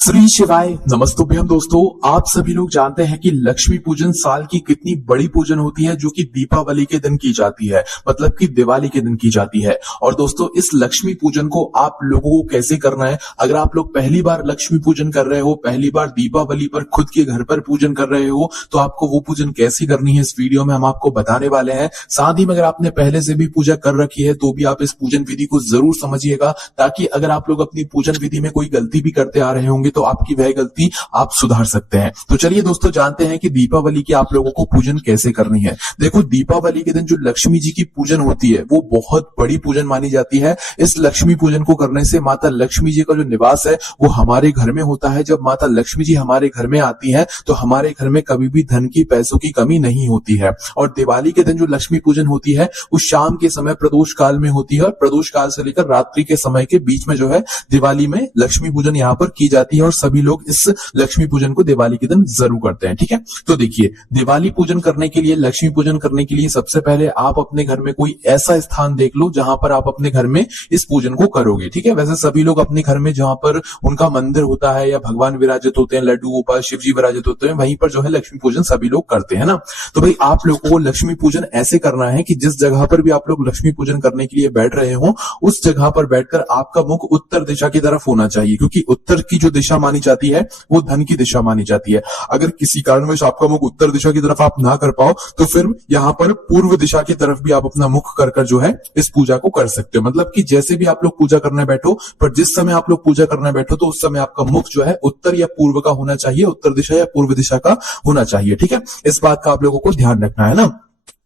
श्री शिवाय नमस्तुभ्यम। दोस्तों, आप सभी लोग जानते हैं कि लक्ष्मी पूजन साल की कितनी बड़ी पूजन होती है, जो कि दीपावली के दिन की जाती है, मतलब कि दिवाली के दिन की जाती है। और दोस्तों, इस लक्ष्मी पूजन को आप लोगों को कैसे करना है, अगर आप लोग पहली बार लक्ष्मी पूजन कर रहे हो, पहली बार दीपावली पर खुद के घर पर पूजन कर रहे हो, तो आपको वो पूजन कैसे करनी है इस वीडियो में हम आपको बताने वाले हैं। साथ ही में अगर आपने पहले से भी पूजा कर रखी है तो भी आप इस पूजन विधि को जरूर समझिएगा, ताकि अगर आप लोग अपनी पूजन विधि में कोई गलती भी करते आ रहे होंगे तो आपकी वह गलती आप सुधार सकते हैं। तो चलिए दोस्तों, जानते हैं कि दीपावली की आप लोगों को पूजन कैसे करनी है। देखो, दीपावली के दिन जो लक्ष्मी जी की पूजन होती है वो बहुत बड़ी पूजन मानी जाती है। इस लक्ष्मी पूजन को करने से माता लक्ष्मी जी का जो निवास है वो हमारे घर में होता है। जब माता लक्ष्मी जी हमारे घर में आती है तो हमारे घर में कभी भी धन की, पैसों की कमी नहीं होती है। और दिवाली के दिन जो लक्ष्मी पूजन होती है वो शाम के समय प्रदोष काल में होती है, और प्रदोष काल से लेकर रात्रि के समय के बीच में जो है दिवाली में लक्ष्मी पूजन यहाँ पर की जाती है। और सभी लोग इस लक्ष्मी पूजन को दिवाली के दिन जरूर करते हैं। ठीक है, तो देखिए, दिवाली पूजन करने के लिए, लक्ष्मी पूजन करने के लिए सबसे पहले आप अपने घर में कोई ऐसा स्थान देख लो जहां पर आप अपने घर में इस पूजन को करोगे। ठीक है, वैसे सभी लोग अपने घर में जहां पर उनका मंदिर होता है या भगवान विराजित होते हैं, लड्डू गोपाल शिव जी विराजित होते हैं, वहीं पर जो है लक्ष्मी पूजन सभी लोग करते हैं ना। तो भाई, आप लोगों को लक्ष्मी पूजन ऐसे करना है कि जिस जगह पर भी आप लोग लक्ष्मी पूजन करने के लिए बैठ रहे हो, उस जगह पर बैठकर आपका मुख उत्तर दिशा की तरफ होना चाहिए, क्योंकि उत्तर की जो दिशा मानी जाती है वो धन की दिशा मानी जाती है। अगर किसी कारणवश आपका मुख उत्तर दिशा की तरफ आप ना कर पाओ तो फिर यहाँ पर पूर्व दिशा की तरफ भी आप अपना मुख कर कर जो है इस पूजा को कर सकते हो। मतलब कि जैसे भी आप लोग पूजा करने बैठो, पर जिस समय आप लोग पूजा करने बैठो तो उस समय आपका मुख जो है उत्तर या पूर्व का होना चाहिए, उत्तर दिशा या पूर्व दिशा का होना चाहिए। ठीक है, इस बात का आप लोगों को ध्यान रखना है ना।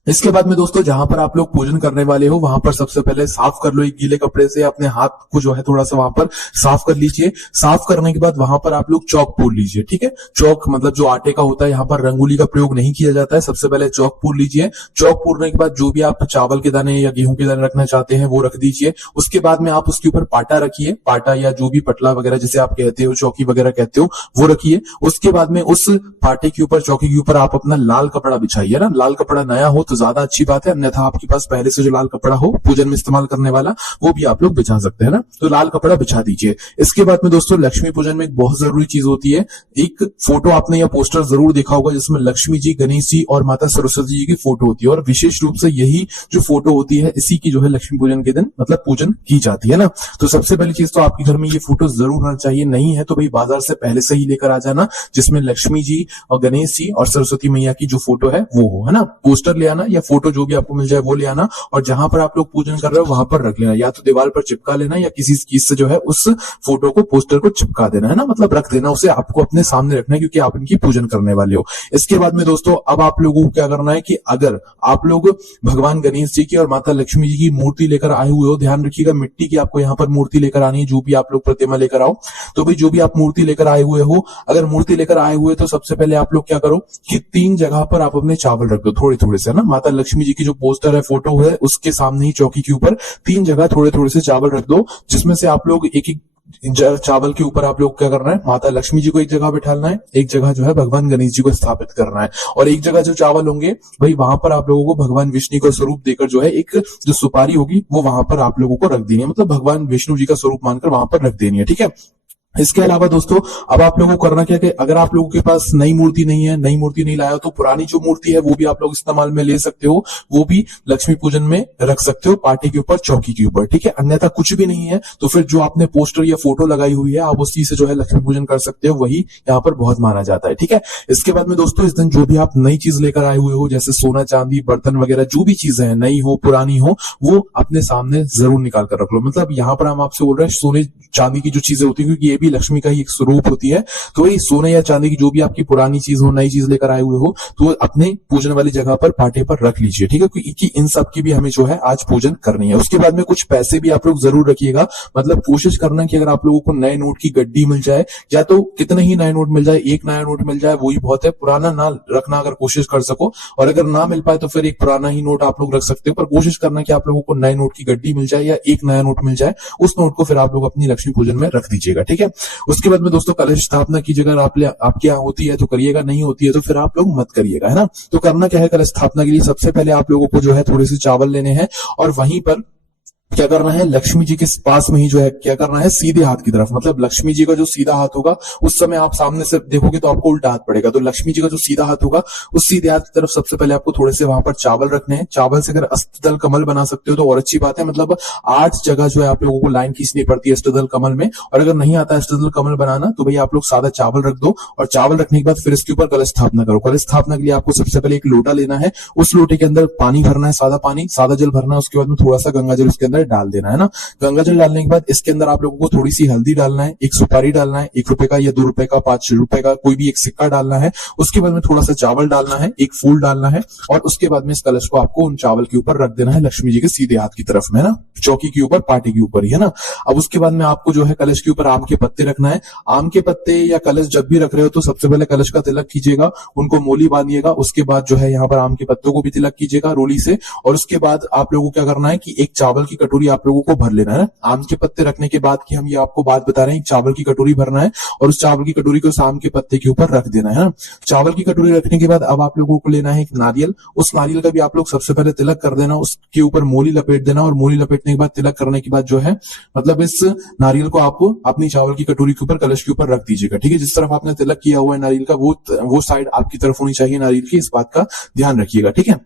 इसके बाद में दोस्तों, जहां पर आप लोग पूजन करने वाले हो वहां पर सबसे पहले साफ कर लो, एक गीले कपड़े से अपने हाथ को जो है थोड़ा सा वहां पर साफ कर लीजिए। साफ करने के बाद वहां पर आप लोग चौक पूर लीजिए। ठीक है, चौक मतलब जो आटे का होता है, यहाँ पर रंगोली का प्रयोग नहीं किया जाता है। सबसे पहले चौक पूर लीजिए। चौक पूरने के बाद जो भी आप चावल के दाने या गेहूं के दाने रखना चाहते हैं वो रख दीजिए। उसके बाद में आप उसके ऊपर पाटा रखिए, पाटा या जो भी पटला वगैरह जिसे आप कहते हो, चौकी वगैरह कहते हो, वो रखिए। उसके बाद में उस पाटे के ऊपर, चौकी के ऊपर आप अपना लाल कपड़ा बिछाइए ना। लाल कपड़ा नया हो तो ज्यादा अच्छी बात है, अन्यथा आपके पास पहले से जो लाल कपड़ा हो पूजन में इस्तेमाल करने वाला, वो भी आप लोग बिछा सकते हैं ना। तो लाल कपड़ा बिछा दीजिए। इसके बाद में दोस्तों, लक्ष्मी पूजन में एक बहुत जरूरी चीज होती है, एक फोटो आपने या पोस्टर जरूर देखा होगा जिसमें लक्ष्मी जी, गणेश जी और माता सरस्वती जी की फोटो होती है। और विशेष रूप से यही जो फोटो होती है, इसी की जो है लक्ष्मी पूजन के दिन मतलब पूजन की जाती है ना। तो सबसे पहली चीज तो आपके घर में ये फोटो जरूर होना चाहिए। नहीं है तो भाई बाजार से पहले से ही लेकर आ जाना, जिसमें लक्ष्मी जी और गणेश जी और सरस्वती मैया की जो फोटो है वो हो, है ना। पोस्टर ले आना या फोटो जो भी आपको मिल जाए वो ले आना, और जहां पर आप लोग पूजन कर रहे हो वहां पर रख लेना, या तो दीवार पर चिपका लेना या किसी चीज से जो है उस फोटो को, पोस्टर को चिपका देना, है ना। मतलब रख देना, उसे आपको अपने सामने रखना है क्योंकि आप इनकी पूजन करने वाले हो। इसके बाद में दोस्तों, अब आप लोगों को क्या करना है कि अगर आप लोग भगवान गणेश जी की और माता लक्ष्मी जी की मूर्ति लेकर आए हुए हो, ध्यान रखिएगा मिट्टी की आपको यहाँ पर मूर्ति लेकर आनी है। जो भी आप लोग प्रतिमा लेकर आओ, तो भाई जो भी आप मूर्ति लेकर आए हुए हो, अगर मूर्ति लेकर आए हुए तो सबसे पहले आप लोग क्या करो कि 3 जगह पर आप अपने चावल रख दो, थोड़े थोड़े से, है ना। माता लक्ष्मी जी की जो पोस्टर है, फोटो है, उसके सामने ही चौकी के ऊपर 3 जगह थोड़े थोड़े से चावल रख दो, जिसमें से आप लोग एक एक चावल के ऊपर आप लोग क्या करना है, माता लक्ष्मी जी को एक जगह बिठाना है, एक जगह जो है भगवान गणेश जी को स्थापित करना है, और एक जगह जो चावल होंगे भाई वहां पर आप लोगों को भगवान विष्णु का स्वरूप देकर जो है एक जो सुपारी होगी वो वहां पर आप लोगों को रख देनी है, मतलब भगवान विष्णु जी का स्वरूप मानकर वहां पर रख देनी है। ठीक है, इसके अलावा दोस्तों, अब आप लोगों को करना क्या कि अगर आप लोगों के पास नई मूर्ति नहीं है, नई मूर्ति नहीं लाया, तो पुरानी जो मूर्ति है वो भी आप लोग इस्तेमाल में ले सकते हो, वो भी लक्ष्मी पूजन में रख सकते हो, पार्टी के ऊपर, चौकी के ऊपर। ठीक है, अन्यथा कुछ भी नहीं है तो फिर जो आपने पोस्टर या फोटो लगाई हुई है आप उसी से जो है लक्ष्मी पूजन कर सकते हो, वही यहाँ पर बहुत माना जाता है। ठीक है, इसके बाद में दोस्तों, इस दिन जो भी आप नई चीज लेकर आए हुए हो, जैसे सोना चांदी, बर्तन वगैरह, जो भी चीजें हैं, नई हो पुरानी हो, वो अपने सामने जरूर निकाल कर रख लो। मतलब यहाँ पर हम आपसे बोल रहे हैं सोने चांदी की जो चीजें होती है, क्योंकि ये भी लक्ष्मी का ही एक स्वरूप होती है। तो ये सोने या चांदी की जो भी आपकी पुरानी चीज हो, नई चीज लेकर आए हुए हो, तो अपने पूजन वाली जगह पर पाटे पर रख लीजिए। ठीक है, क्योंकि इन सब की भी हमें जो है आज पूजन करनी है। उसके बाद में कुछ पैसे भी आप लोग जरूर रखिएगा। मतलब कोशिश करना कि अगर आप लोगों को नए नोट की गड्डी मिल जाए, या तो कितने ही नए नोट मिल जाए, एक नया नोट मिल जाए वही बहुत है, पुराना ना रखना अगर कोशिश कर सको, और अगर ना मिल पाए तो फिर एक पुराना ही नोट आप लोग रख सकते हो, पर कोशिश करना कि आप लोगों को नए नोट की गड्डी मिल जाए या एक नया नोट मिल जाए, उस नोट को फिर आप लोग अपनी लक्ष्मी पूजन में रख दीजिएगा। ठीक है, उसके बाद में दोस्तों, कलश स्थापना की जगह आपके यहाँ होती है तो करिएगा, नहीं होती है तो फिर आप लोग मत करिएगा, है ना। तो करना क्या है, कलश स्थापना के लिए सबसे पहले आप लोगों को जो है थोड़े से चावल लेने हैं, और वहीं पर क्या करना है, लक्ष्मी जी के पास में ही जो है क्या करना है, सीधे हाथ की तरफ, मतलब लक्ष्मी जी का जो सीधा हाथ होगा उस समय आप सामने से देखोगे तो आपको उल्टा हाथ पड़ेगा, तो लक्ष्मी जी का जो सीधा हाथ होगा उस सीधे हाथ की तरफ सबसे पहले आपको थोड़े से वहां पर चावल रखने हैं। चावल से अगर अष्टदल कमल बना सकते हो तो और अच्छी बात है, मतलब 8 जगह जो है आप लोगों को लाइन खींचनी पड़ती है अष्टदल कमल में, और अगर नहीं आता अष्टदल कमल बनाना तो भाई आप लोग सादा चावल रख दो, और चावल रखने के बाद फिर इसके ऊपर कलश स्थापना करो। कलश स्थापना के लिए आपको सबसे पहले एक लोटा लेना है, उस लोटे के अंदर पानी भरना है, सादा पानी, सादा जल भरना है, उसके बाद में थोड़ा सा गंगा जल उसके अंदर डाल देना है ना। गंगा जल डालने के बाद इसके अंदर आप लोगों को थोड़ी सी हल्दी डालना है, एक सुपारी डालना है, 1 रुपए का या 2 रुपए का, 5 रुपए का कोई भी एक सिक्का डालना है, उसके बाद में थोड़ा सा चावल डालना है, एक फूल डालना है, और उसके बाद में इस कलश को आपको उन चावल के ऊपर रख देना है लक्ष्मी जी के सीधे हाथ की तरफ में ना, चौकी के ऊपर, पार्टी के ऊपर ही है ना। अब उसके बाद में आपको जो है कलश के ऊपर आम के पत्ते रखना है। आम के पत्ते या कलश जब भी रख रहे हो तो सबसे पहले कलश का तिलक कीजिएगा, उनको मोली बांधिएगा, उसके बाद जो है यहाँ पर आम के पत्तों को भी तिलक कीजिएगा रोली से, और उसके बाद आप लोगों को क्या करना है कि एक चावल की कटोरी आप लोगों को भर लेना है। आम के पत्ते रखने के बाद की हम ये आपको बात बता रहे हैं, चावल की कटोरी भरना है और उस चावल की कटोरी को आम के पत्ते के ऊपर रख देना है। चावल की कटोरी रखने के बाद अब आप लोगों को लेना है एक नारियल, उस नारियल का भी आप लोग सबसे पहले तिलक कर देना, उसके ऊपर मोली लपेट देना, और मोली लपेटने के बाद तिलक करने के बाद जो है मतलब इस नारियल को आप अपनी चावल की कटोरी के ऊपर, कलश के ऊपर रख दीजिएगा। ठीक है, जिस तरफ आपने तिलक किया हुआ है नारियल का वो साइड आपकी तरफ होनी चाहिए नारियल की, इस बात का ध्यान रखिएगा। ठीक है,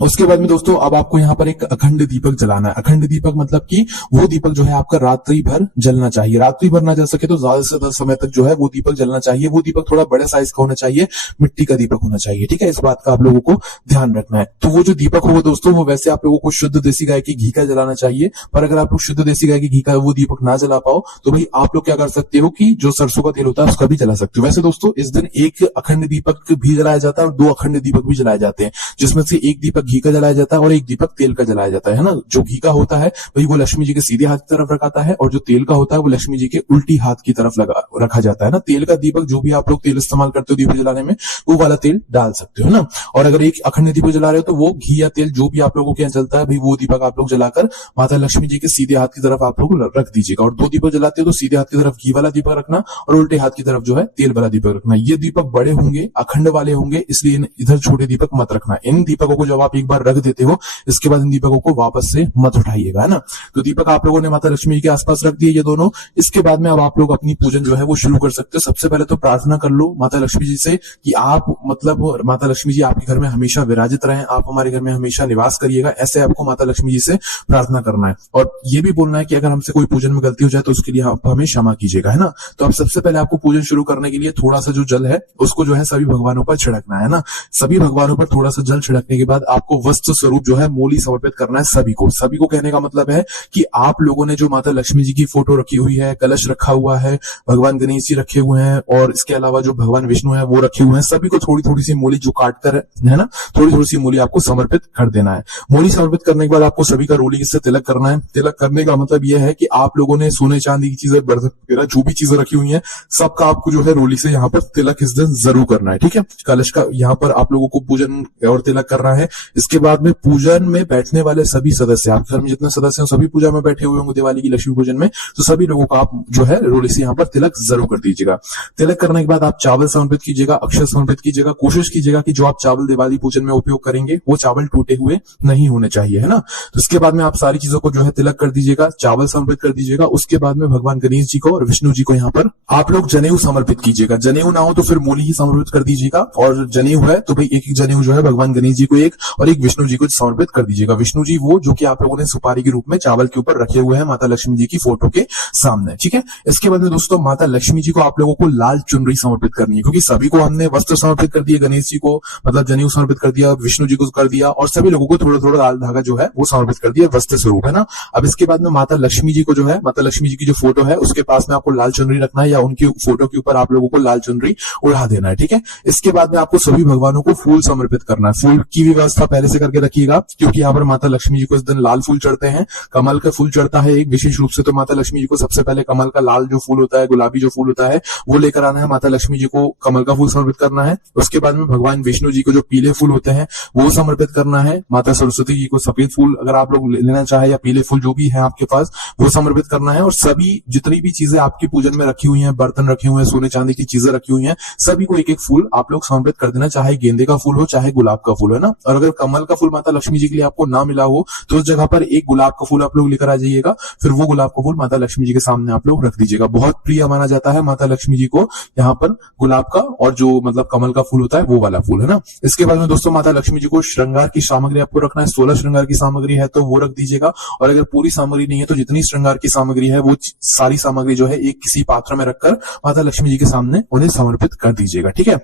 उसके बाद में दोस्तों अब आपको यहाँ पर एक अखंड दीपक जलाना है। अखंड दीपक मतलब कि वो दीपक जो है आपका रात्रि भर जलना चाहिए, रात्रि भर ना जल सके तो ज्यादा से ज्यादा समय तक जो है वो दीपक जलना चाहिए। वो दीपक थोड़ा बड़े साइज का होना चाहिए, मिट्टी का दीपक होना चाहिए। ठीक है, इस बात का आप लोगों को ध्यान रखना है। तो वो जो दीपक होगा दोस्तों वो वैसे आप लोगों को शुद्ध देसी गाय की घी का जलाना चाहिए, पर अगर आप लोग शुद्ध देसी गाय की घी का वो दीपक ना जला पाओ तो भाई आप लोग क्या कर सकते हो कि जो सरसों का तेल होता है उसका भी जला सकते हो। वैसे दोस्तों इस दिन एक अखंड दीपक भी जलाया जाता है और 2 अखंड दीपक भी जलाए जाते हैं, जिसमें से एक दीपक घी का जलाया जाता है और एक दीपक तेल का जलाया जाता है ना। जो घी का होता है वही वो लक्ष्मी जी के सीधे हाथ की तरफ रखाता है, और जो तेल का होता है वो लक्ष्मी जी के उल्टी हाथ की तरफ रखा जाता है ना। तेल का दीपक जो भी आप लोग तेल इस्तेमाल करते हो दीपक जलाने में वो वाला तेल डाल सकते हो ना। और अगर एक अखंड दीपक जला रहे हो तो वो घी या तेल जो भी आप लोगों के यहाँ जलता है भाई वो दीपक आप लोग जलाकर माता लक्ष्मी जी के सीधे हाथ की तरफ आप लोग रख दीजिएगा। और 2 दीपक जलाते हो तो सीधे हाथ की तरफ घी वाला दीपक रखना और उल्टे हाथ की तरफ जो है तेल वाला दीपक रखना। ये दीपक बड़े होंगे, अखंड वाले होंगे, इसलिए इधर छोटे दीपक मत रखना। इन दीपकों को जब आप एक बार रख देते हो इसके बाद इन दीपकों को वापस से मत उठाइएगा, है ना। तो दीपक आप लोगों ने माता लक्ष्मी जी के आसपास रख दिए ये दोनों। इसके बाद में अब आप लोग अपनी पूजन जो है वो शुरू कर सकते हो। सबसे पहले तो प्रार्थना कर लो माता लक्ष्मी जी से कि आप मतलब माता लक्ष्मी जी आपके घर में हमेशा विराजित रहें, आप हमारे घर में हमेशा निवास करिएगा, ऐसे आपको माता लक्ष्मी जी से प्रार्थना करना है। और ये भी बोलना है कि अगर हमसे कोई पूजन में गलती हो जाए तो उसके लिए आप हमें क्षमा कीजिएगा, है ना। तो अब सबसे पहले आपको पूजन शुरू करने के लिए थोड़ा सा जो जल है उसको जो है सभी भगवानों पर छिड़कना है ना। सभी भगवानों पर थोड़ा सा जल छिड़कने के बाद आपको वस्त्र स्वरूप जो है मोली समर्पित करना है सभी को। सभी को कहने का मतलब है कि आप लोगों ने जो माता लक्ष्मी जी की फोटो रखी हुई है, कलश रखा हुआ है, भगवान गणेश जी रखे हुए हैं और इसके अलावा जो भगवान विष्णु है वो रखे हुए हैं, सभी को थोड़ी थोड़ी सी मूली जो काट कर है ना, थोड़ी थोड़ी सी मूली आपको समर्पित कर देना है। मूली समर्पित करने के बाद आपको सभी का रोली से तिलक करना है। तिलक करने का मतलब यह है कि आप लोगों ने सोने चांदी की चीजें, बर्तन वगैरह जो भी चीजें रखी हुई है सबका आपको जो है रोली से यहाँ पर तिलक इस दिन जरूर करना है। ठीक है, कलश का यहाँ पर आप लोगों को पूजन और तिलक करना है। इसके बाद में पूजन में बैठने वाले सभी सदस्य, आपके घर में जितने सदस्य हैं सभी पूजा में बैठे हुए होंगे दिवाली की लक्ष्मी पूजन में, तो सभी लोगों का आप जो है रोली से यहाँ पर तिलक जरूर कर दीजिएगा। तिलक करने के बाद आप चावल समर्पित कीजिएगा, अक्षर समर्पित कीजिएगा। कोशिश कीजिएगा कि जो आप चावल दिवाली पूजन में उपयोग करेंगे वो चावल टूटे हुए नहीं होने चाहिए, है ना। तो उसके बाद में आप सारी चीजों को जो है तिलक कर दीजिएगा, चावल समर्पित कर दीजिएगा। उसके बाद में भगवान गणेश जी को और विष्णु जी को यहाँ पर आप लोग जनेऊ समर्पित कीजिएगा। जनेऊ ना हो तो फिर मूली ही समर्पित कर दीजिएगा, और जनेऊ है तो भाई एक जनेऊ जो है भगवान गणेश जी को एक और एक विष्णु जी को समर्पित कर दीजिएगा। विष्णु जी वो जो कि आप लोगों ने सुपारी के रूप में चावल के ऊपर रखे हुए हैं माता लक्ष्मी जी की फोटो के सामने। ठीक है, इसके बाद में दोस्तों माता लक्ष्मी जी को आप लोगों को लाल चुनरी समर्पित करनी है, क्योंकि सभी को हमने वस्त्र समर्पित कर दिए, गणेश जी को मतलब जनेऊ समर्पित कर दिया, विष्णु जी को कर दिया, और सभी लोगों को थोड़ा थोड़ा लाल धागा जो है वो समर्पित कर दिया वस्त्र स्वरूप, है ना। अब इसके बाद में माता लक्ष्मी जी को जो है, माता लक्ष्मी जी की जो फोटो है उसके पास में आपको लाल चुनरी रखना है, या उनकी फोटो के ऊपर आप लोगों को लाल चुनरी उड़ा देना है। ठीक है, इसके बाद में आपको सभी भगवानों को फूल समर्पित करना है। फूल की भी व्यवस्था पहले से करके रखिएगा, क्योंकि यहाँ पर माता लक्ष्मी जी को इस दिन लाल फूल चढ़ते हैं, कमल का फूल चढ़ता है एक विशेष रूप से। तो माता लक्ष्मी जी को सबसे पहले कमल का लाल जो फूल होता है, गुलाबी जो फूल होता है वो लेकर आना है, माता लक्ष्मी जी को कमल का फूल समर्पित करना है। उसके बाद में भगवान विष्णु जी को जो पीले फूल होते हैं वो समर्पित करना है। माता सरस्वती जी को सफेद फूल अगर आप लोग लेना चाहे, या पीले फूल जो भी है आपके पास वो समर्पित करना है। और सभी जितनी भी चीजें आपकी पूजन में रखी हुई हैं, बर्तन रखे हुए हैं, सोने चांदी की चीजें रखी हुई हैं, सभी को एक एक फूल आप लोग समर्पित कर देना, चाहे गेंदे का फूल हो चाहे गुलाब का फूल हो, है ना। और अगर कमल का फूल माता लक्ष्मी जी के लिए आपको ना मिला हो तो उस जगह पर एक गुलाब का फूल आप लोग लेकर आ जाइएगा, फिर वो गुलाब का फूल माता लक्ष्मी जी के सामने आप लोग रख दीजिएगा। बहुत प्रिय माना जाता है माता लक्ष्मी जी को यहाँ पर गुलाब का और जो मतलब कमल का फूल होता है वो वाला फूल, है ना। इसके बाद में दोस्तों माता लक्ष्मी जी को श्रृंगार की सामग्री आपको रखना है, 16 श्रृंगार की सामग्री है तो वो रख दीजिएगा, और अगर पूरी सामग्री नहीं है तो जितनी श्रृंगार की सामग्री है वो सारी सामग्री जो है एक किसी पात्र में रखकर माता लक्ष्मी जी के सामने उन्हें समर्पित कर दीजिएगा, ठीक है।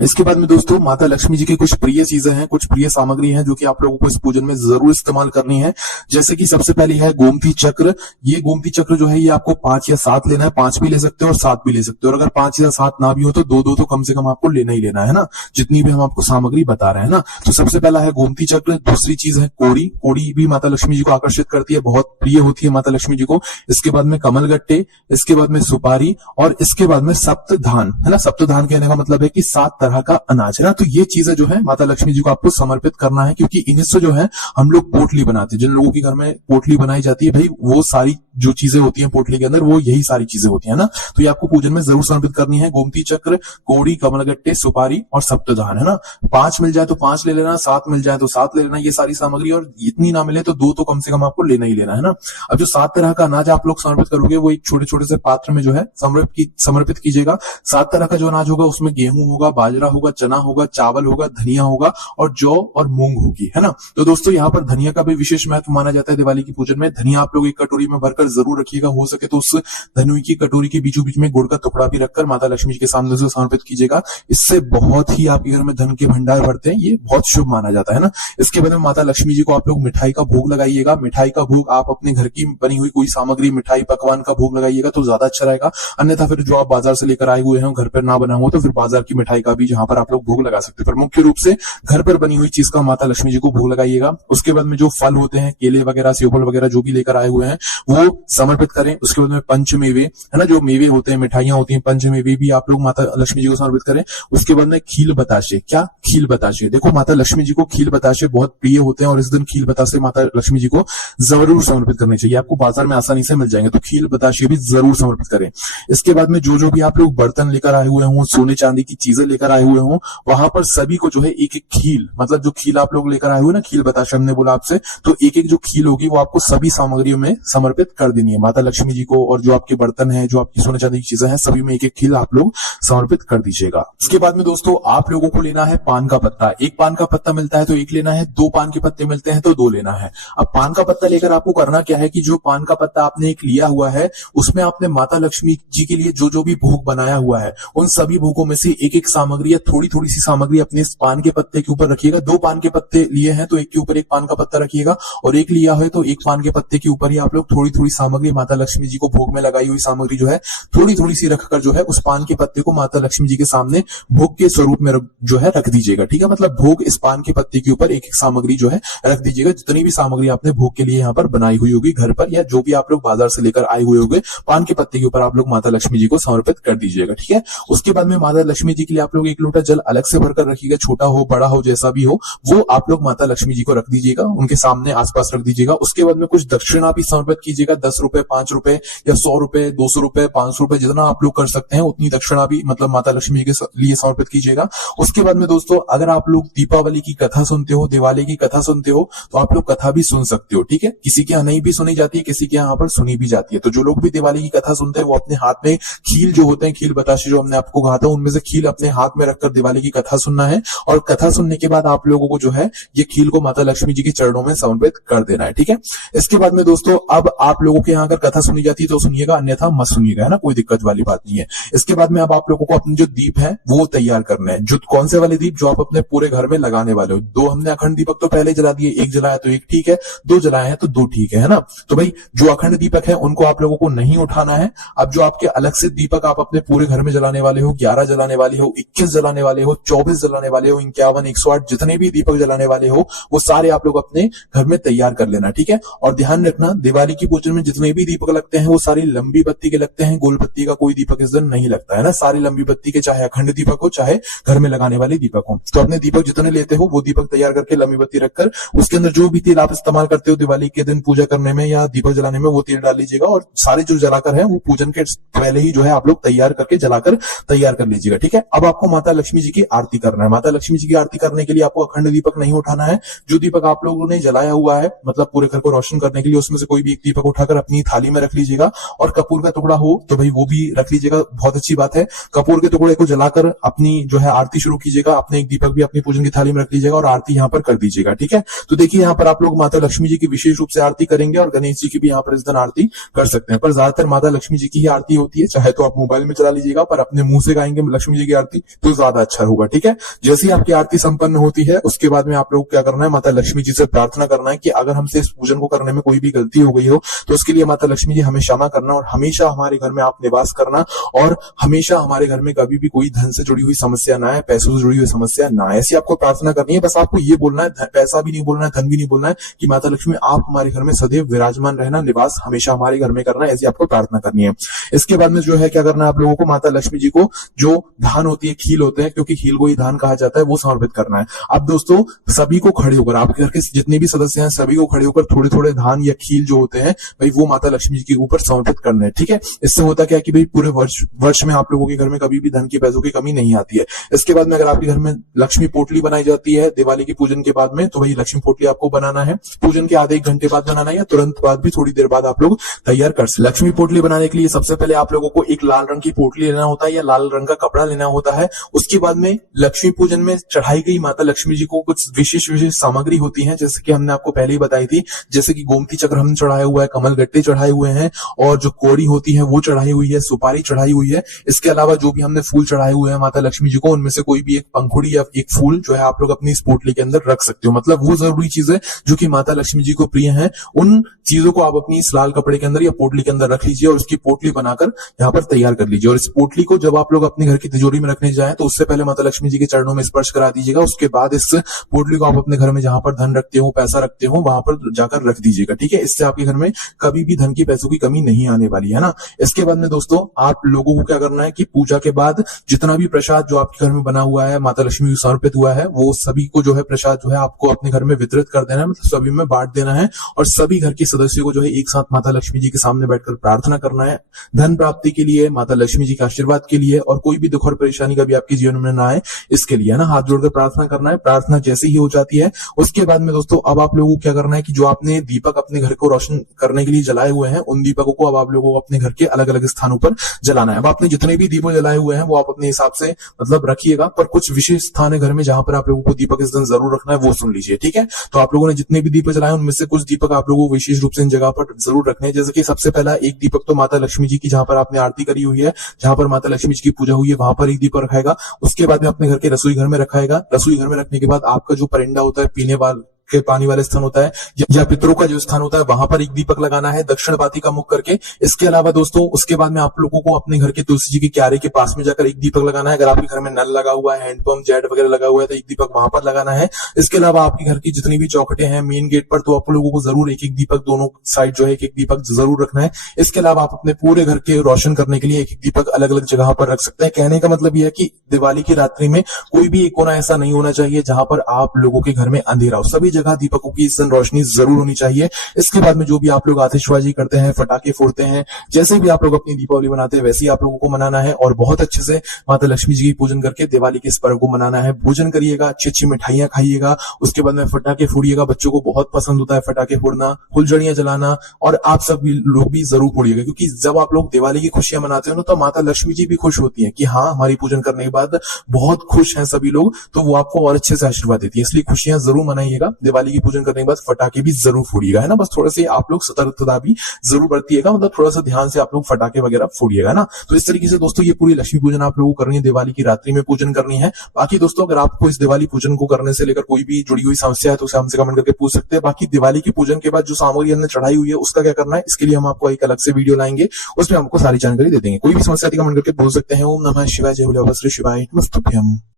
इसके बाद में दोस्तों माता लक्ष्मी जी की कुछ प्रिय चीजें हैं, कुछ प्रिय सामग्री हैं जो कि आप लोगों को इस पूजन में जरूर इस्तेमाल करनी है। जैसे कि सबसे पहली है गोमती चक्र। ये गोमती चक्र जो है ये आपको 5 या 7 लेना है, 5 भी ले सकते हो और 7 भी ले सकते हो, और अगर 5 या 7 ना भी हो तो 2-2 तो कम से कम आपको लेना ही लेना है ना, जितनी भी हम आपको सामग्री बता रहे हैं ना। तो सबसे पहला है गोमती चक्र, दूसरी चीज है कोड़ी। कोड़ी भी माता लक्ष्मी जी को आकर्षित करती है, बहुत प्रिय होती है माता लक्ष्मी जी को। इसके बाद में कमल गट्टे, इसके बाद में सुपारी, और इसके बाद में सप्तधान, है ना। सप्तधान कहने का मतलब है कि 7 तरह का अनाज, है ना। तो ये चीजें जो है माता लक्ष्मी जी को आपको समर्पित करना है, क्योंकि इन्हीं से जो है हम लोग पोटली बनाते हैं। जिन लोगों के घर में पोटली बनाई जाती है भाई, वो सारी जो चीजें होती हैं पोटली के अंदर वो यही सारी चीजें होती है ना। तो ये आपको पूजन में जरूर समर्पित करनी है। गोमती चक्र, कोड़ी, कमलगट्टे, सुपारी और सप्तधान, है ना। 5 मिल जाए तो 5 ले लेना, 7 मिल जाए तो 7 ले लेना, ये सारी सामग्री, और इतनी ना मिले तो 2 तो कम से कम आपको लेना ही लेना, है ना। अब जो 7 तरह का अनाज आप लोग समर्पित करोगे वो एक छोटे छोटे से पात्र में जो है समर्पित कीजिएगा। 7 तरह का जो अनाज होगा उसमें गेहूं होगा, बाजरा होगा, चना होगा, चावल होगा, धनिया होगा और जौ और मूंग होगी, है ना। तो दोस्तों यहाँ पर धनिया का भी विशेष महत्व माना जाता है दिवाली की पूजन में। धनिया आप लोग एक कटोरी में भरकर जरूर रखिएगा, हो सके तो उस धनुई की कटोरी के बीचों बीच में गुड़ का टुकड़ा भी रखकर माता लक्ष्मी जी के सामने उसे समर्पित कीजिएगा। इससे बहुत ही आपके घर में धन के भंडार भरते हैं, ये बहुत शुभ माना जाता है ना। इसके बाद में माता लक्ष्मी जी को आप लोग मिठाई का भोग लगाइएगा। मिठाई का भोग आप अपने घर की बनी हुई कोई सामग्री, मिठाई पकवान का भोग लगाइएगा तो ज्यादा अच्छा रहेगा। अन्यथा फिर जो आप बाजार से लेकर आए हुए हैं घर पर ना बना हुआ तो फिर बाजार की मिठाई का भी जहां पर आप लोग भोग लगा सकते हैं, पर मुख्य रूप से घर पर बनी हुई चीज का माता लक्ष्मी जी को भोग लगाइएगा। उसके बाद में जो फल होते हैं, केले वगैरह, सेब वगैरह जो भी लेकर आए हुए हैं वो समर्पित करें। उसके बाद में पंचमेवे, है ना, जो मेवे होते हैं, मिठाइयां होती हैं, पंचमेवे भी आप लोग माता लक्ष्मी जी को समर्पित करें। उसके बाद में खील बताशे, क्या खील बताशे, देखो माता लक्ष्मी जी को खील बताशे बहुत प्रिय होते हैं और इस दिन खील बताशे माता लक्ष्मी जी को जरूर समर्पित करने चाहिए। आपको बाजार में आसानी से मिल जाएंगे, तो खील बताशे भी जरूर समर्पित करें। इसके बाद में जो भी आप लोग बर्तन लेकर आए हुए हों, सोने चांदी की चीजें लेकर आए हुए हों, वहां पर सभी को जो है एक एक खील, मतलब जो खील आप लोग लेकर आए हुए ना, खील बताशे हमने बोला आपसे, तो एक एक जो खील होगी वो आपको सभी सामग्रियों में समर्पित कर देनी है माता लक्ष्मी जी को। और जो आपके बर्तन है, जो आपकी सोने चांदी की चीजें हैं, सभी में एक एक खील आप लोग समर्पित कर दीजिएगा। इसके बाद में दोस्तों आप लोगों को लेना है पान का पत्ता। एक पान का पत्ता मिलता है तो एक लेना है, 2 पान के पत्ते मिलते हैं तो 2 लेना है। अब पान का पत्ता लेकर आपको करना क्या है कि जो पान का पत्ता आपने एक लिया हुआ है उसमें आपने माता लक्ष्मी जी के लिए जो भी भोग बनाया हुआ है उन सभी भोगों में से एक एक सामग्री या थोड़ी थोड़ी सी सामग्री अपने इस पान के पत्ते के ऊपर रखिएगा। 2 पान के पत्ते लिए हैं तो एक के ऊपर एक पान का पत्ता रखिएगा, और एक लिया है तो एक पान के पत्ते के ऊपर ही आप लोग थोड़ी थोड़ी सामग्री, माता लक्ष्मी जी को भोग में लगाई हुई सामग्री जो है थोड़ी थोड़ी सी रखकर जो है उस पान के पत्ते को माता लक्ष्मी जी के सामने भोग के स्वरूप में जो है रख दीजिएगा, ठीक है। मतलब भोग इस पान के पत्ते के ऊपर एक एक सामग्री जो है रख दीजिएगा। जितनी भी सामग्री आपने भोग के लिए यहाँ पर बनाई हुई होगी घर पर, या जो भी आप लोग बाजार से लेकर आए हुए होंगे, पान के पत्ते के ऊपर आप लोग माता लक्ष्मी जी को समर्पित कर दीजिएगा, ठीक है। उसके बाद में माता लक्ष्मी जी के लिए आप लोग 1 लोटा जल अलग से भरकर रखिएगा, छोटा हो बड़ा हो जैसा भी हो, वो आप लोग माता लक्ष्मी जी को रख दीजिएगा, उनके सामने आसपास रख दीजिएगा। उसके बाद में कुछ दक्षिणा भी समर्पित कीजिएगा, 10 रुपए, 5 रुपए या 100 रुपए, 200 रुपए, 500 रुपए, जितना आप लोग कर सकते हैं उतनी दक्षिणा भी मतलब माता लक्ष्मी जी के लिए समर्पित कीजिएगा। उसके बाद में दोस्तों अगर आप लोग दीपावली की कथा सुनते हो, दिवाली की कथा सुनते हो, तो आप लोग कथा भी सुन सकते हो, ठीक है। किसी के यहाँ नहीं भी सुनी जाती है, किसी के यहाँ पर सुनी भी जाती है। तो जो लोग भी दिवाली की कथा सुनते हैं वो अपने हाथ में खील जो होते हैं, खील बताशे जो हमने आपको कहा था, उनमें से खील अपने हाथ में रखकर दिवाली की कथा सुनना है, और कथा सुनने के बाद आप लोगों को जो है ये खील को माता लक्ष्मी जी के चरणों में समर्पित कर देना है, ठीक है। इसके बाद में दोस्तों अब आप लोगों के यहाँ अगर कथा सुनी जाती है तो सुनिएगा, अन्यथा मत सुनिएगा, है ना, कोई दिक्कत वाली बात नहीं है। इसके बाद में अब आप लोगों को अपने जो दीप है वो तैयार करना है। जो कौन से वाले दीप, जो आप अपने पूरे घर में लगाने वाले हो। 2 हमने अखंड दीपक तो पहले जला दिए, 1 जलाया तो 1 ठीक है, 2 जलाए हैं तो 2 ठीक है ना। तो भाई जो अखंड दीपक है उनको आप लोगों को नहीं उठाना है। अब जो आपके अलग से दीपक आप अपने पूरे घर में जलाने वाले हो, 11 जलाने वाले हो, 21 जलाने वाले हो, 24 जलाने वाले हो, 51, 108 जितने भी दीपक जलाने वाले हो वो सारे आप लोग अपने घर में तैयार कर लेना, ठीक है। और ध्यान रखना दिवाली की पूजन में जितने भी दीपक लगते हैं वो सारी लंबी बत्ती के लगते हैं, गोल बत्ती का कोई दीपक इस दिन नहीं लगता है ना। सारी लंबी बत्ती के, चाहे अखंड दीपक हो चाहे घर में लगाने वाले दीपक हो। तो अपने दीपक जितने लेते हो वो दीपक तैयार करके लंबी बत्ती रखकर उसके अंदर जो भी तेल आप इस्तेमाल करते हो दिवाली के दिन पूजा करने में या दीपक जलाने में वो तेल डाल लीजिएगा, और सारे जो जलाकर है वो पूजन के पहले ही जो है आप लोग तैयार करके जलाकर तैयार कर लीजिएगा, ठीक है। अब आपको माता लक्ष्मी जी की आरती करना है। माता लक्ष्मी जी की आरती करने के लिए आपको अखंड दीपक नहीं उठाना है। जो दीपक आप लोगों ने जलाया हुआ है मतलब पूरे घर को रोशन करने के लिए, उसमें से कोई भी एक दीपक उठाकर अपनी थाली में रख लीजिएगा। और कपूर का टुकड़ा हो तो भाई वो भी रख लीजिएगा, बहुत अच्छी बात है। कपूर के टुकड़े को जलाकर अपनी जो है आरती शुरू कीजिएगा। अपने एक दीपक भी अपनी पूजन की थाली में रख लीजिएगा और आरती यहाँ पर कर दीजिएगा, ठीक है। तो देखिए यहाँ पर आप लोग माता लक्ष्मी जी की विशेष रूप से आरती करेंगे और गणेश जी की भी यहाँ पर इस दिन आरती कर सकते हैं। पर ज्यादातर माता लक्ष्मी जी की ही आरती होती है। चाहे तो आप मोबाइल में चला लीजिएगा, पर अपने मुंह से गाएंगे लक्ष्मी जी की आरती तो ज्यादा अच्छा होगा, ठीक है। जैसे ही आपकी आरती संपन्न होती है उसके बाद में आप लोग क्या करना है, माता लक्ष्मी जी से प्रार्थना करना है कि अगर हमसे इस पूजन को करने में कोई भी गलती हो गई हो तो उसके लिए माता लक्ष्मी जी हमें क्षमा करना और हमेशा हमारे घर में आप निवास करना और हमेशा हमारे घर में कभी भी कोई धन से जुड़ी हुई समस्या ना है, पैसों से जुड़ी हुई समस्या ना है। ऐसी आपको प्रार्थना करनी है। बस आपको ये बोलना है, पैसा भी नहीं बोलना है, धन भी नहीं बोलना है, कि माता लक्ष्मी आप हमारे घर में सदैव विराजमान रहना, निवास हमेशा हमारे घर में करना है। ऐसी आपको प्रार्थना करनी है। इसके बाद में जो है क्या करना है, आप लोगों को माता लक्ष्मी जी को जो धान होती है, खील होते हैं, क्योंकि खील को ही धान कहा जाता है, वो समर्पित करना है। अब दोस्तों सभी को खड़े होकर, आपके घर के जितने भी सदस्य हैं सभी को खड़े होकर थोड़े थोड़े धान या खील जो होते हैं भाई वो माता लक्ष्मी जी के ऊपर समर्पित करने हैं, ठीक है। इससे होता क्या है कि भाई पूरे वर्ष में आप लोगों के घर में कभी भी धन की पैसों की कमी नहीं आती है। इसके बाद में अगर आपके घर में लक्ष्मी पोटली बनाई जाती है दिवाली की पूजन के बाद में, तो भाई लक्ष्मी पोटली आपको बनाना है। पूजन के आधे एक घंटे बाद बनाना है या तुरंत बाद भी थोड़ी देर बाद आप लोग तैयार कर सकते। लक्ष्मी पोटली बनाने के लिए सबसे पहले आप लोगों को एक लाल रंग की पोटली लेना होता है या लाल रंग का कपड़ा लेना होता है। उसके बाद में लक्ष्मी पूजन में चढ़ाई गई माता लक्ष्मी जी को कुछ विशेष सामग्री होती है, जैसे कि हमने आपको पहले ही बताई थी, जैसे कि गोमती चक्र हमने चढ़ाया हुआ है, कमल गट्टे चढ़ाए हुए हैं और जो कोड़ी होती है वो चढ़ाई हुई है, सुपारी चढ़ाई हुई है। इसके अलावा जो भी हमने फूल चढ़ाए हुए हैं माता लक्ष्मी जी को, उनमें से कोई भी एक पंखुड़ी या एक फूल जो है आप लोग अपनी इस पोटली के अंदर रख सकते हो। मतलब वो जरूरी चीजें जो कि माता लक्ष्मी जी को प्रिय है, उन चीजों को आप अपनी इस लाल कपड़े के अंदर या पोटली के अंदर रख लीजिए और उसकी पोटली बनाकर यहाँ पर तैयार कर लीजिए। और इस पोटली को जब आप लोग अपने घर की तिजोरी में रखने जाएं तो उससे पहले माता लक्ष्मी जी के चरणों में स्पर्श करा दीजिएगा। उसके बाद इस पोटली को आप अपने घर में जहां पर धन रखते हो, पैसा रखते हो, वहां पर जाकर रख दीजिएगा, ठीक है। इससे आपके घर में कभी भी धन की पैसों की कमी नहीं आने वाली है ना। इसके बाद में दोस्तों आप लोगों को क्या करना है कि पूजा के बाद जितना भी प्रसाद जो आपके घर में बना हुआ है, माता लक्ष्मी को समर्पित हुआ है, वो सभी को जो है प्रसाद जो है आपको अपने घर में वितरित कर देना है, मतलब सभी में बांट देना है। और सभी घर के सदस्यों को जो है एक साथ माता लक्ष्मी जी के सामने बैठकर प्रार्थना करना है, धन प्राप्ति के लिए, माता लक्ष्मी जी के आशीर्वाद के लिए, और कोई भी दुख और परेशानी कभी आपके जीवन में ना आए इसके लिए, है ना। हाथ जोड़कर प्रार्थना करना है। प्रार्थना जैसे ही हो जाती है उसके बाद में दोस्तों अब आप लोगों को क्या करना है कि जो आपने दीपक अपने घर को रोशन करने के लिए जलाए हुए हैं, उन दीपकों को अब आप लोगों को अपने घर के अलग अलग स्थानों पर जलाना है। अब आपने जितने भी दीपक जलाए हुए हैं वो आप अपने हिसाब से मतलब रखिएगा, पर कुछ विशेष स्थान है घर में जहां पर आप लोगों को दीपक इस दिन जरूर रखना है, वो सुन लीजिए, ठीक है। तो आप लोगों ने जितने भी दीपक जलाए उनमें से कुछ दीपक आप लोगों को विशेष रूप से इन जगह पर जरूर रखने हैं। जैसे कि सबसे पहला एक दीपक तो माता लक्ष्मी जी की जहां पर आपने आरती करी हुई है, जहां पर माता लक्ष्मी जी की पूजा हुई है, वहां पर एक दीपक रखाएगा। उसके बाद में अपने घर के रसोई घर में रखाएगा। रसोई घर में रखने के बाद आपका जो परिंदा होता है, पीने वाला के पानी वाले स्थान होता है या पितरों का जो स्थान होता है, वहां पर एक दीपक लगाना है दक्षिण बाती का मुख करके। इसके अलावा दोस्तों उसके बाद में आप लोगों को अपने घर के तुलसी जी के क्यारे के पास में जाकर एक दीपक लगाना है। अगर आपके घर में नल लगा हुआ है, हैंडपंप, जेट वगैरह लगा हुआ है तो एक दीपक वहां पर लगाना है। इसके अलावा आपके घर की जितनी भी चौखटें हैं मेन गेट पर, तो आप लोगों को जरूर एक एक दीपक दोनों साइड जो है एक एक दीपक जरूर रखना है। इसके अलावा आप अपने पूरे घर के रोशन करने के लिए एक एक दीपक अलग अलग जगह पर रख सकते हैं। कहने का मतलब यह है कि दिवाली की रात्रि में कोई भी एक कोना ऐसा नहीं होना चाहिए जहां पर आप लोगों के घर में अंधेरा हो। सभी जगह दीपकों की रोशनी जरूर होनी चाहिए। इसके बाद में जो भी आप लोग आतिशबाजी करते हैं, पटाखे फोड़ते हैं, जैसे भी आप लोग अपनी दीपावली मनाते हैं वैसे ही आप लोगों को मनाना है और बहुत अच्छे से माता लक्ष्मी जी की पूजन करके दिवाली के इस पर्व को मनाना है। भोजन करिएगा, अच्छी अच्छी मिठाइयां खाइएगा, उसके बाद में पटाखे फोड़िएगा। बच्चों को बहुत पसंद होता है पटाखे फोड़ना, फुलझड़ियां जलाना, और आप सब लोग भी जरूर फोड़िएगा, क्योंकि जब आप लोग दिवाली की खुशियां मनाते हो ना तो माता लक्ष्मी जी भी खुश होती है कि हाँ हमारी पूजन करने के बाद बहुत खुश हैं सभी लोग, तो वो आपको और अच्छे से आशीर्वाद देती है। इसलिए खुशियां जरूर मनाइएगा। दिवाली की पूजन करने के बाद पटाखे भी जरूर फोड़िएगा, है ना। बस थोड़ा से आप लोग सतर्कता भी जरूर बरतिएगा, मतलब थोड़ा सा ध्यान से आप लोग पटाखे वगैरह फोड़िएगा ना। तो इस तरीके से दोस्तों ये पूरी लक्ष्मी पूजन आप लोगों को करनी है, दिवाली की रात्रि में पूजन करनी है। बाकी दोस्तों अगर आपको इस दिवाली पूजन को करने से लेकर कोई भी जुड़ी हुई समस्या है तो उसे हमसे कमेंट करके पूछ सकते हैं। बाकी दिवाली की पूजन के बाद जो सामग्री हमने चढ़ाई हुई है उसका क्या करना है, इसके लिए हम आपको एक अलग से वीडियो लाएंगे, उसमें हमको सारी जानकारी दे देंगे। कोई भी समस्या कमेंट करके पूछ सकते हैं। ओम नमः शिवाय, जय भोले बाबा श्री शिवाय, नमस्तुभ्यम।